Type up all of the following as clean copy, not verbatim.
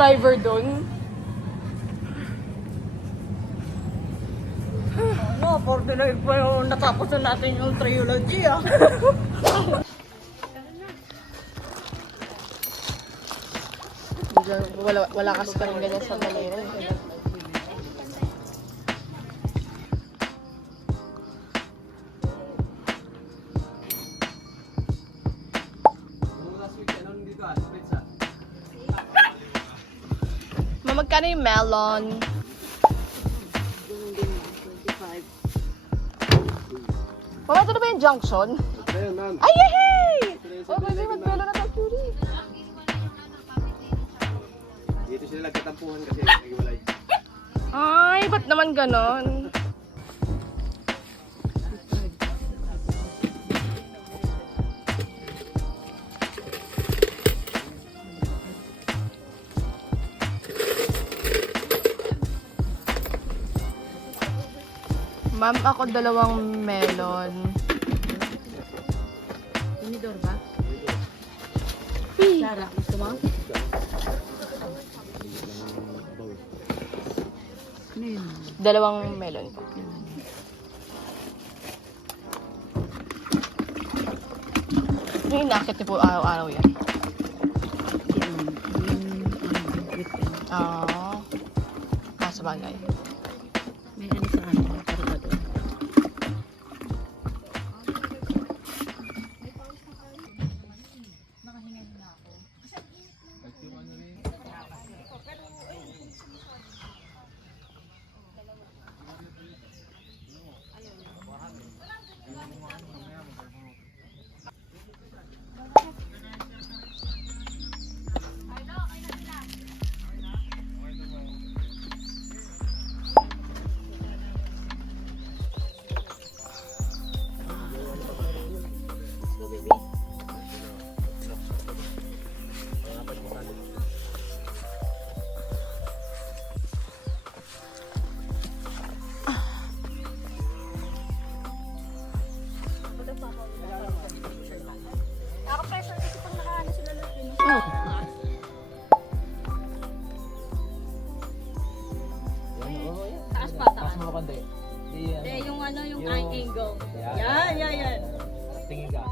driver doon. Ano, 49 pa yung natapos na natin yung trilogy ah. Wala kasi parang ganyan sa Manila. Magkano yung melon? Mama, ito na ba yung junction? Ay, hey! Oh, pwede mag-melon na tayo, Curie. Dito sila nagkatampuhan kasi naghiwalay. Ay, ba't naman ganon? Ma'am, ako 2 melon. Tinidor ba? Hey. Sara, gusto mo? Ano yun? 2 melon po. Yung inakit niyo po araw-araw yan. Sa bagay. May ano sa ano, kargador. Taas pa, taas. Mga pande. Hindi, yung ano, yung eye angle. Yan, yan, yan. Tingin ka.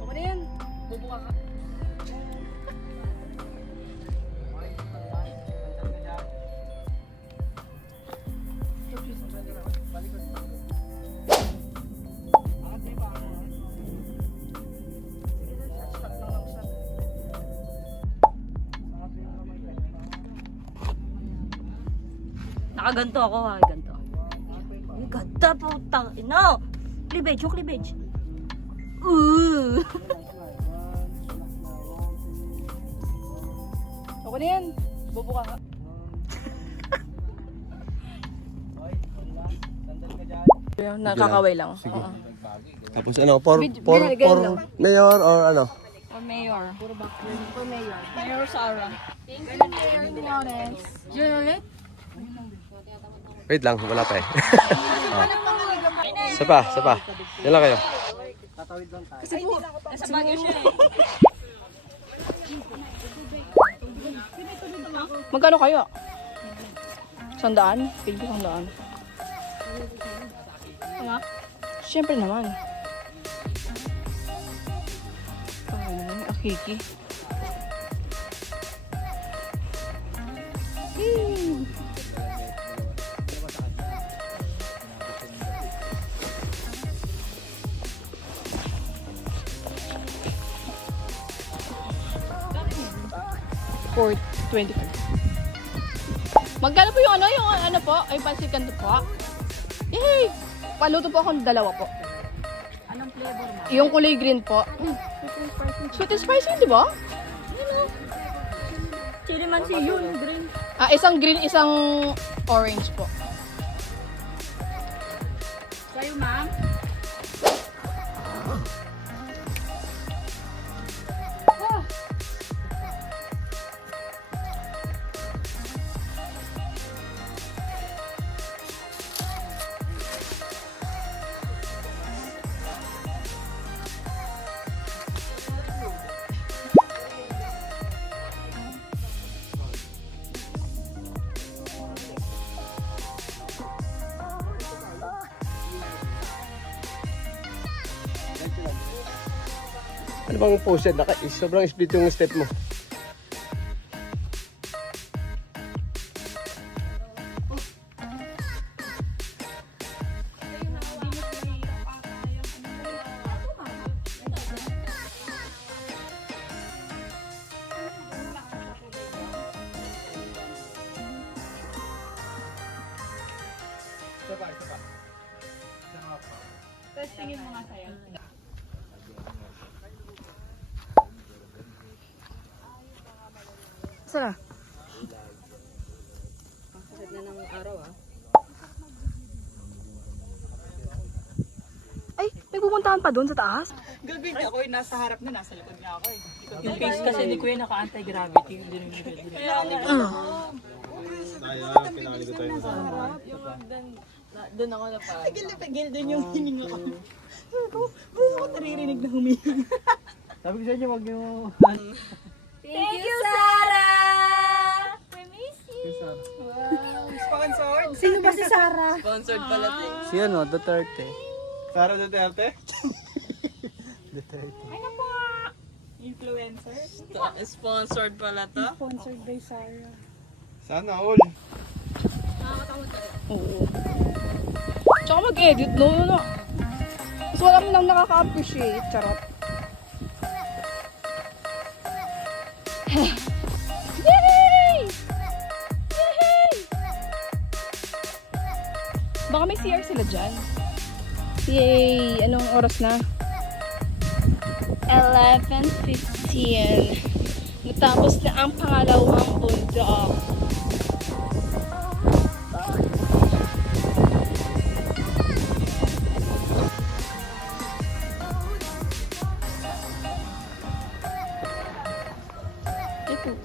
Okay na yan. Bubuka ka. Nakaganto ako ha, ganto. Ay, ganda po, no! Cleavage, yung cleavage. Okay na yan. Bubuka ka. Nakakaway lang. Oo. Tapos ano, for Ganun lang. mayor or ano? For mayor. For mayor. Mayor Sarah. Thank you, Mayor Leones. Juliet? Wait lang, wala pa eh. Isa pa. Yan lang kayo. Kasi po, Nasa bagay siya eh. magkano kayo? 100? Feel ko 100. Ano? Siyempre naman. Akiki. For 25. Magkano po yung ano po? Ay, pansit canton po? Yay! Paluto po akong 2 po. Anong flavor mo? Yung kulay green po. Sweet and spicy, di ba? Chili man si yun, green. Isang green, isang orange po. Sa'yo, ma'am? Ano bang pose yan? Sobrang split yung step mo. Testingin mo nga sa'yo. Saan na? Sakit na ng araw ah. Ay, may pupuntahan pa doon sa taas? Gabi ako yung nasa harap na, nasa likod na ako eh. Yung face kasi ni Kuya naka-anti-gravity. Hindi rin Doon ako na pa. Pagil na pagil doon yung hininga ko. Sabi ko, bakit ako naririnig na humihinga? Sabi ko sa inyo, wag niyo... Thank you, Sarah! We miss you! Sponsored? Sino ba si Sarah? Sponsored pala ito. Si ano, Duterte. Sara Duterte? Duterte. Influencer? Sponsored pala to. Sponsored by Sarah. Sana all. Oo. Tsaka mag-edit, no? Mas wala mo nang nakaka-appreciate. Charot. Yay! Yay! Baka may CR sila dyan. Yay! Anong oras na? 11:15. Natapos na ang pangalawang bundok. Ito.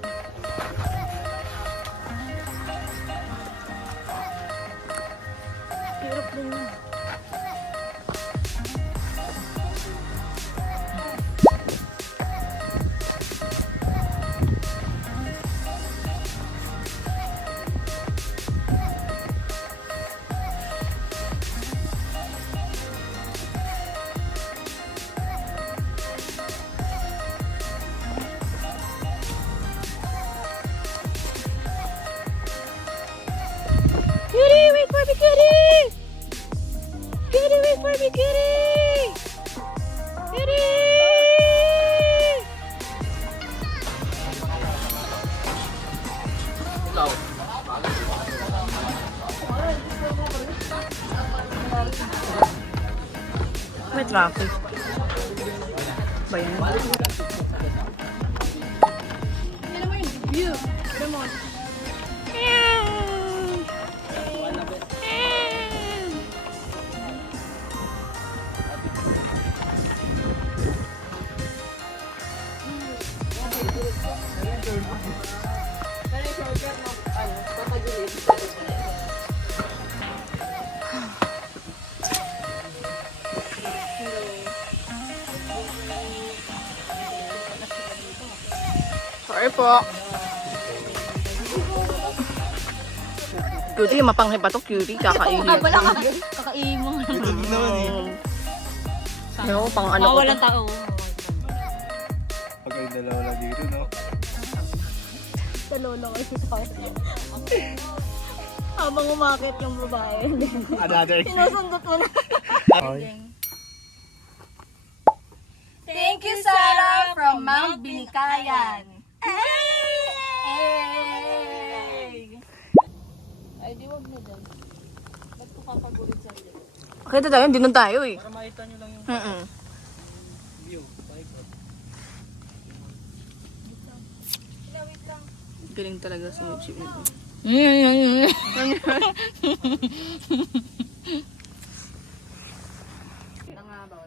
Hirap din yun. Cutie, wait for me, Cutie! Cutie, wait for me, Cutie! Cutie! May traffic. Ba yan? Tignan mo yung view. Tignan mo. Sorry po. Cutie, mapanghi pa to, Cutie. Kakaihi. Wala ka. Kakaihi mo. Ito din naman eh. Ano, pang ano ko to? Mawalan tao. Pag ay dalawa lang dito, no? Dalawa lang kasi tayo. Habang umakit yung babae. Another Sinusundot mo na. Thank you, Sarah, from Mount Binikayan. Ay, di wag na dyan. Ba't ko kapagulit sa iyo? Kita tayo, hindi nun tayo eh. Para makita nyo lang yung view. Galing talaga sa Muchi.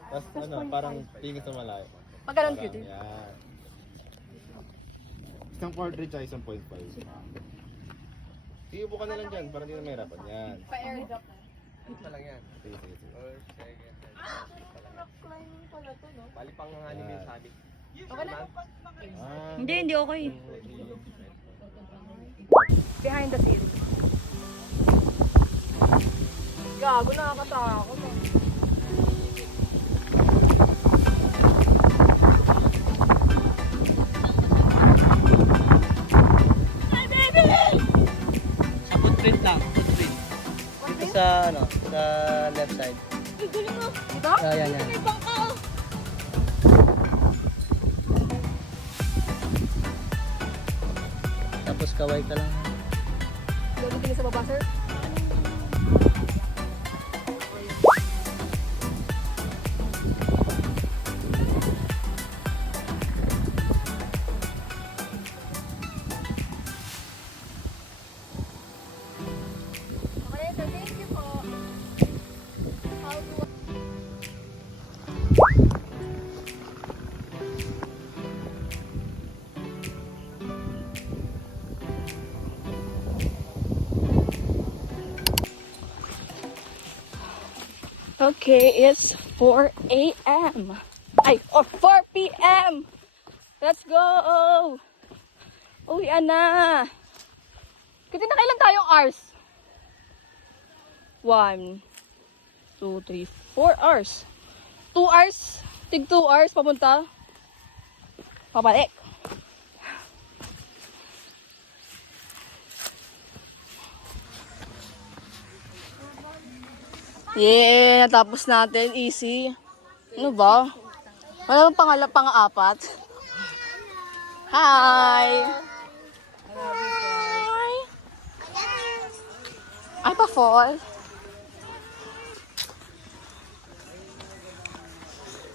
Tapos ano, parang tingin sa malayo. Pagkaroon, Cutie. Yan. Isang portrait siya, isang 0.5. Iupo ka na lang dyan, para hindi na mahirapan. Yan. Pa-airdrop. Ito lang yan. Sige, sige, sige. Bali pang anime yung sabi. Okay na? Hindi okay. Behind the scenes. Gago, nakakatakot. sa, ano, sa left side. Ay, galing mo. Ito? Yan, yan. May bangka oh. Tapos kaway ka lang. Gawin din sa baba, sir. Okay, sir. Thank you po. How do Okay, it's 4 a.m. Ay, or 4 p.m. Let's go! Uwian na! Kasi na kailan tayong hours? 1, 2, 3, 4 hours. 2 hours? Tig 2 hours papunta? Pabalik. Yeah, natapos natin. Easy. Ano ba? Wala bang pang-apat? Hi! Hi! Ay, pa-fall.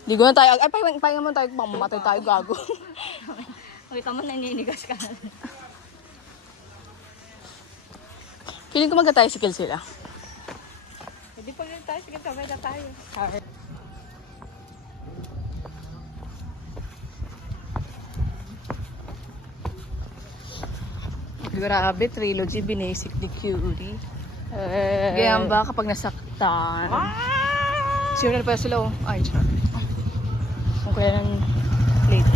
Di ko na tayo. Ay, pahinga mo tayo. Mamamatay tayo, gago. Uy, tama naninigas ka. Feeling ko magka-tricycle sila. Hindi pa rin tayo. Sige, kamay na tayo. Grabe, trilogy, binasic ni Curie. Ganyan ba kapag nasaktan? Sino na pa sila oh? Ay, char. Kung kaya ng late.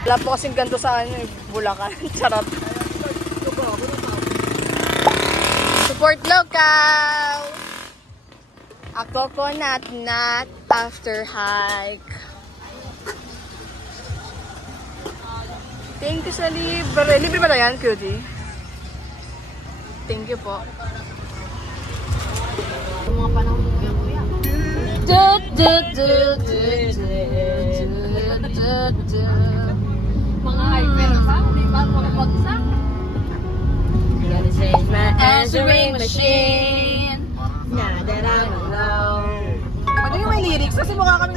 Wala po kasing ganito sa ano, Bulacan. Charot. Support local! A coconut nut after hike. Thank you sa libre. Libre ba na yan, Cutie? Thank you po. Mga panahon mo yan, kuya. Mga hyper pa, hindi ba mga bagsak? Gotta change my answering machine. Now that I know. Pwede yung may lyrics kasi mukha kami